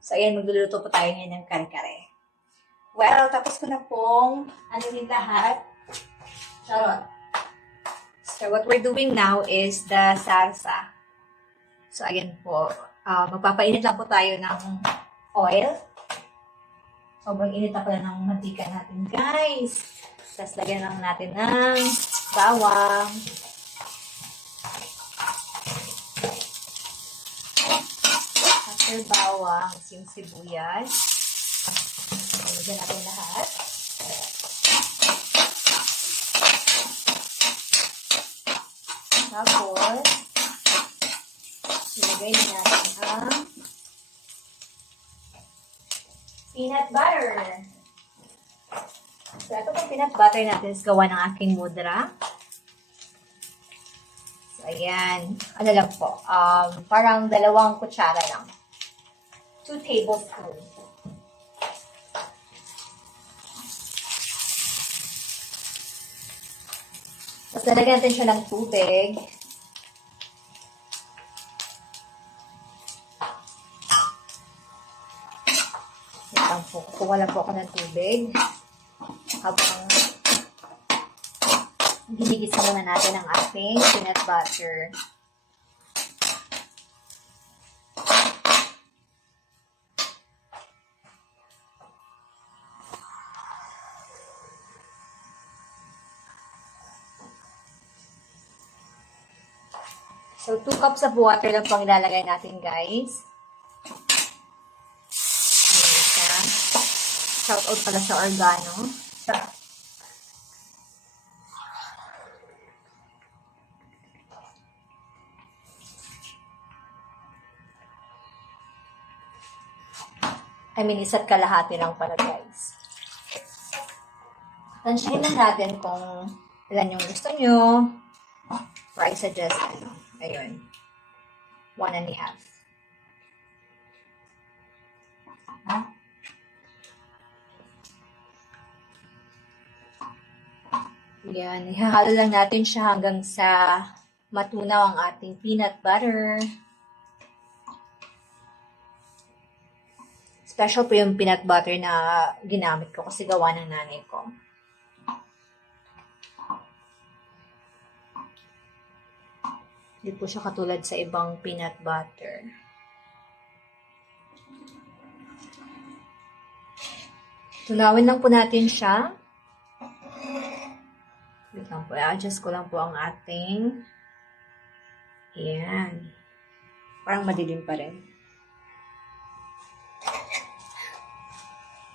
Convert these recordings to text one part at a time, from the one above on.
So, ayan, magluluto po tayo ngayon ng kare-kare. Well, tapos ko na pong ano yung lahat. Charot. So, what we're doing now is the salsa. So, ayan po. Magpapainit lang po tayo ng oil. Sobrang init na pala ng mantika natin, guys. Tapos, lagyan lang natin ng bawang. After bawang, yung sibuyas. Lagyan natin lahat. Tapos, ilagay natin ang peanut butter. So, ito pong peanut butter natin is gawa ng aking mudra. So, ayan. Ano lang po, parang 2 kutsara lang. 2 tablespoons. Tapos, lalagyan natin siya ng tubig. Kukuha lang po ako ng tubig. Habang ginigisa muna natin ang ating peanut butter. So, 2 cups of water lang pang ilalagay natin, guys. Shout out pala sa organo. I mean, 1 kalahati lang pala, guys. Tansyahin lang natin kung ilan yung gusto nyo. Or I suggest, ayun, 1 1/2. Yan, ihahalo lang natin siya hanggang sa matunaw ang ating peanut butter. Special po yung peanut butter na ginamit ko kasi gawa ng nanay ko. Hindi po siya katulad sa ibang peanut butter. Tunawin lang po natin siya. Wait lang po, i-adjust ko lang po ang ating, ayan, parang madilim pa rin.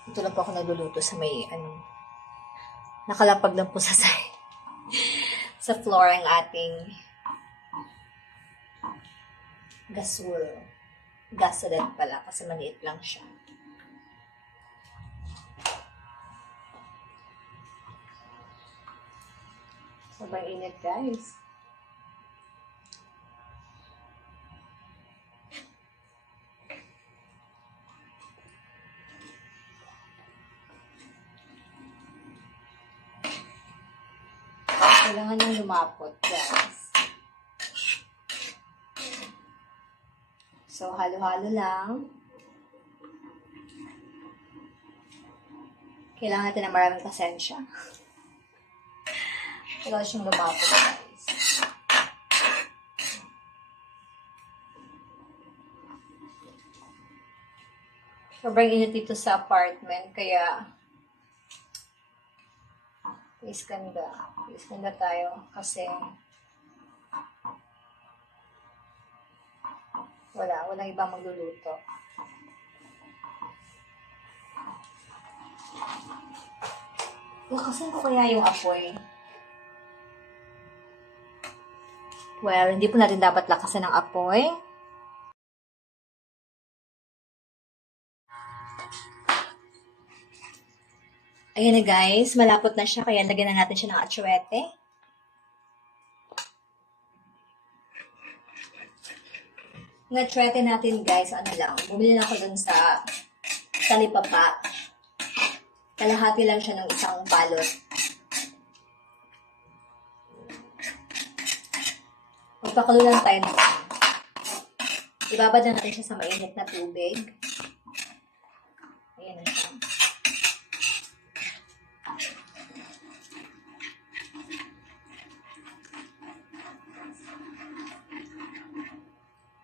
Ito lang po ako nagluluto sa may, nakalapag lang po sa side, sa floor ang ating gasol. Gasolet pala, kasi maliit lang siya. Sobrang init, guys. Kailangan nang lumapot, guys. So, halo-halo lang. Kailangan natin ng maraming pasensya. Kailangan siyang lumapot, guys. Sobrang init dito sa apartment, kaya iskanda tayo kasi walang ibang magluluto. Lakasan ko kaya yung apoy. Well, hindi po natin dapat lakasan ng apoy. Ayan na, guys, malapot na siya, kaya lagyan na natin siya ng atsuete. Ang atsuete natin, guys, bumili na ako dun sa talipapa. Kalahati lang siya ng 1 balot. Magpakulo lang tayo ng Ibabad na natin siya sa mainit na tubig. Ayan na siya.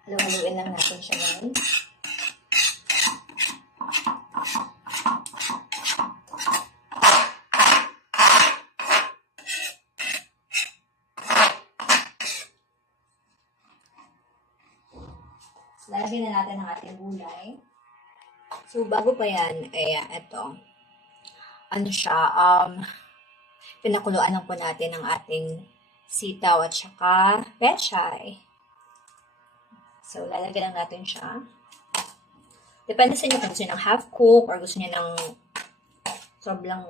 Haluin lang natin siya guys. Lalagyan na natin ang ating gulay. So, bago pa yan, ito. Ano siya, pinakuluan lang po natin ang ating sitaw at saka pechay. So, lalagyan lang natin siya. Depende sa inyo kung gusto nyo ng half cook or gusto nyo ng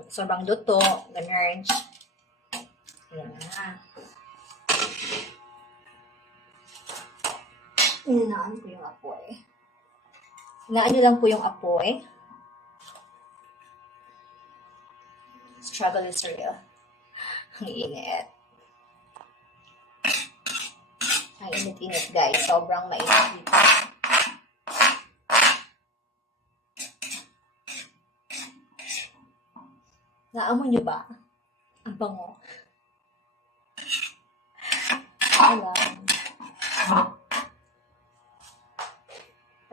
sobrang luto, ganun. Ayan na. Inanaan ko yung apoy. Inaan nyo lang po yung apoy. Struggle is real. Ang init. Ang init-init guys. Sobrang mainit dito. Naamoy nyo ba? Ang bango. Alam.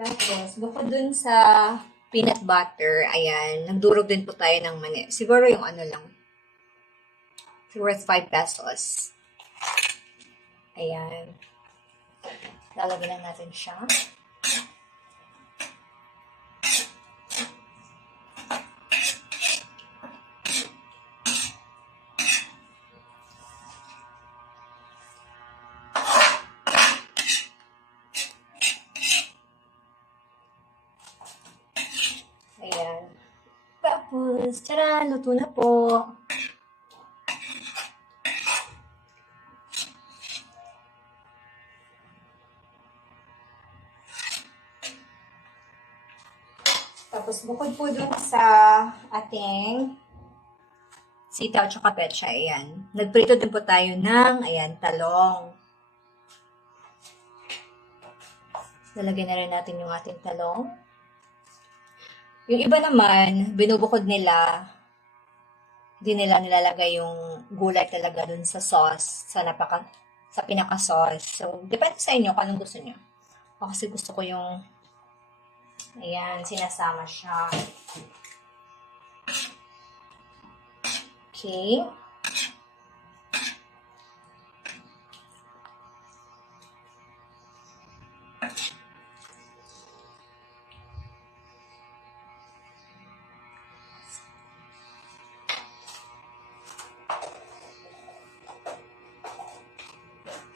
Tapos, bukod dun sa peanut butter, ayan, nagdurog din po tayo ng mani. Siguro yung ano lang. Siguro 5 pesos. Ayan. Lalagyan lang natin siya. Ayan. Tapos, tara, luto na po. Tapos, bukod po dun sa ating sitaw at pechay, ayan. Nagprito din po tayo ng, ayan, talong. Lalagyan na rin natin yung ating talong. Yung iba naman, binubukod nila, di nila nilalagay yung gulay talaga dun sa sauce, sa pinaka-sauce. So, depende sa inyo kung anong gusto nyo. Ako kasi gusto ko yung, ayan, sinasama siya. Okay.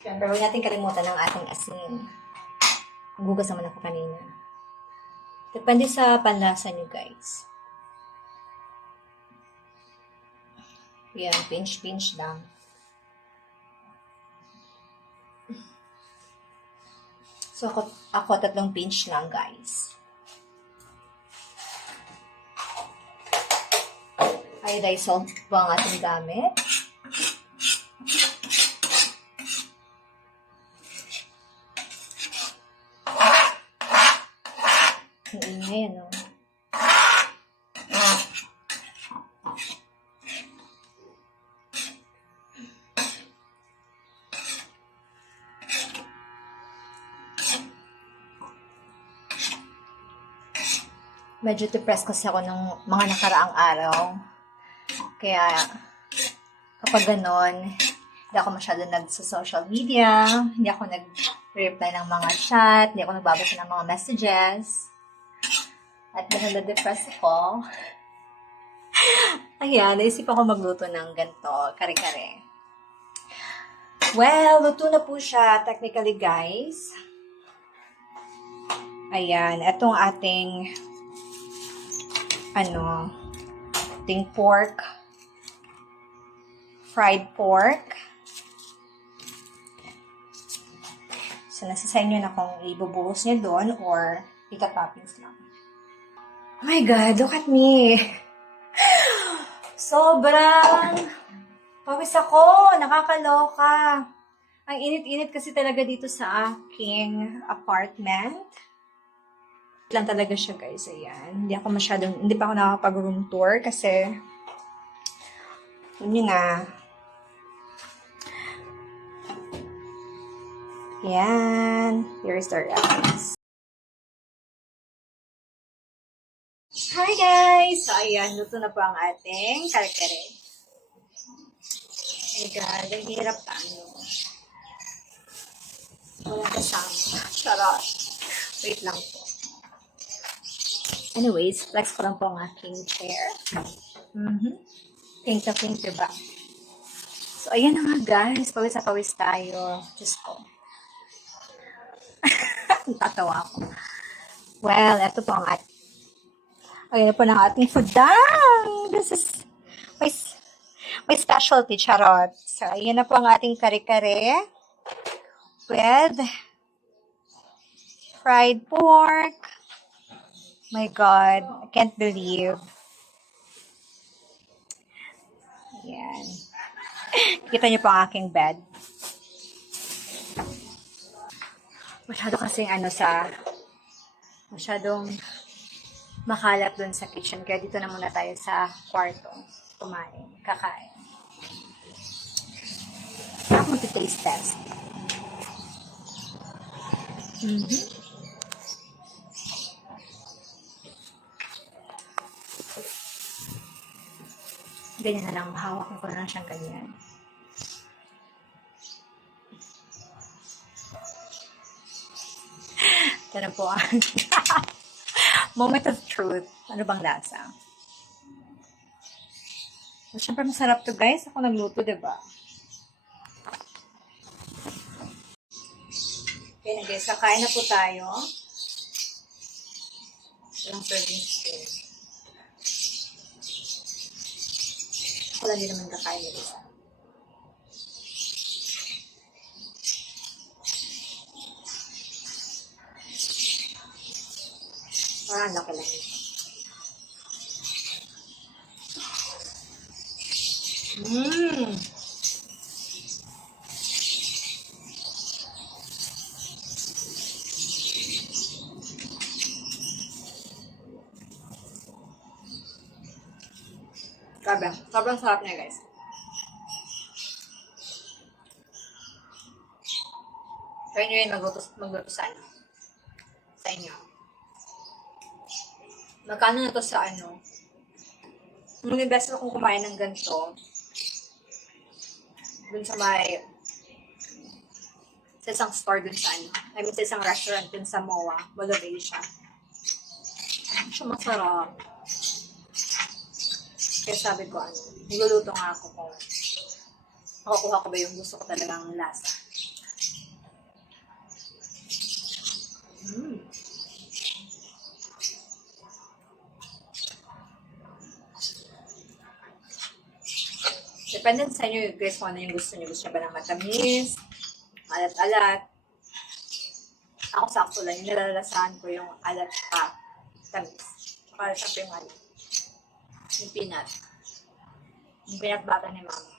Siyempre, huwag natin kalimutan ang ating asin. Nagugas naman ako kanina. Depende sa panlasa nyo, guys. Yan, pinch-pinch lang. So, ako 3 pinch lang, guys. Iodized salt po ang ating gamit. Ang ingay, ano? Medyo depressed kasi ako ng mga nakaraang araw. Kaya, kapag ganon, hindi ako masyado nag-social media, hindi ako nag-reply ng mga chat, hindi ako nagbabasa ng mga messages. At dahil na-depressed ako, ayan, naisip ako magluto ng ganito, kare-kare. Well, luto na po siya, technically, guys. Ayan, itong ating, ating pork, fried pork. So, nasa sa inyo na kung ibubuhos niya doon or ika-toppings lang. Oh my God, look at me. Sobrang pawis ako. Nakakaloka. Ang init-init kasi talaga dito sa aking apartment. Lang talaga siya, guys. Ayan. Hindi pa ako nakakapag-room tour kasi yun na. Ayan. Here's the rest. Hi, guys! So, ayan. Luto na po ang ating kare-kare. Oh my God. Ang hirap ano. Walang kasama. Charot. Wait lang po. Anyways, flex ko lang po ang aking chair. Pink na pink, diba? So, ayan na nga, guys. Pawis na pawis tayo. Diyos ko. Tatawa ako. Well, ito po ang ating... Ayan po ng ating food. This is my specialty, charot. So, ayan na po ang ating kare-kare with fried pork. My God, I can't believe. Ayan. Kita niyo po ang aking bed. Masyadong makalat dun sa kitchen. Kaya dito na muna tayo sa kwarto. Kakain. Ako mag-taste test. Ganyan na lang. Mahawakan ko na lang siyang ganyan. Ito na po ang moment of truth. Ano bang lasa? So, syempre masarap to, guys. Ako nagluto, diba? Okay na, guys. Kakain na po tayo. Ilang serving spoon. Ako lang din naman kakain nila isa. Parang laki lang ito. Grabe. Sobrang sarap niya, guys. Try nyo yun magluto sa inyo. Magkano na to sa ano? Nung invest akong kumain ng ganito, dun sa sa isang store dun sa sa isang restaurant dun sa MOA, Mall of Asia. Siya masarap. Kaya sabi ko, niluluto nga ako kung makukuha ko ba yung gusto ko talagang lasa. Depende sa inyo, guys, kung ano yung gusto niyo. Gusto niyo ba ng matamis, alat-alat? Ako sakto lang, yung nilalasahan ko yung alat pa, tamis. Para syempre yung yung peanut. Yung peanut butter ni mama.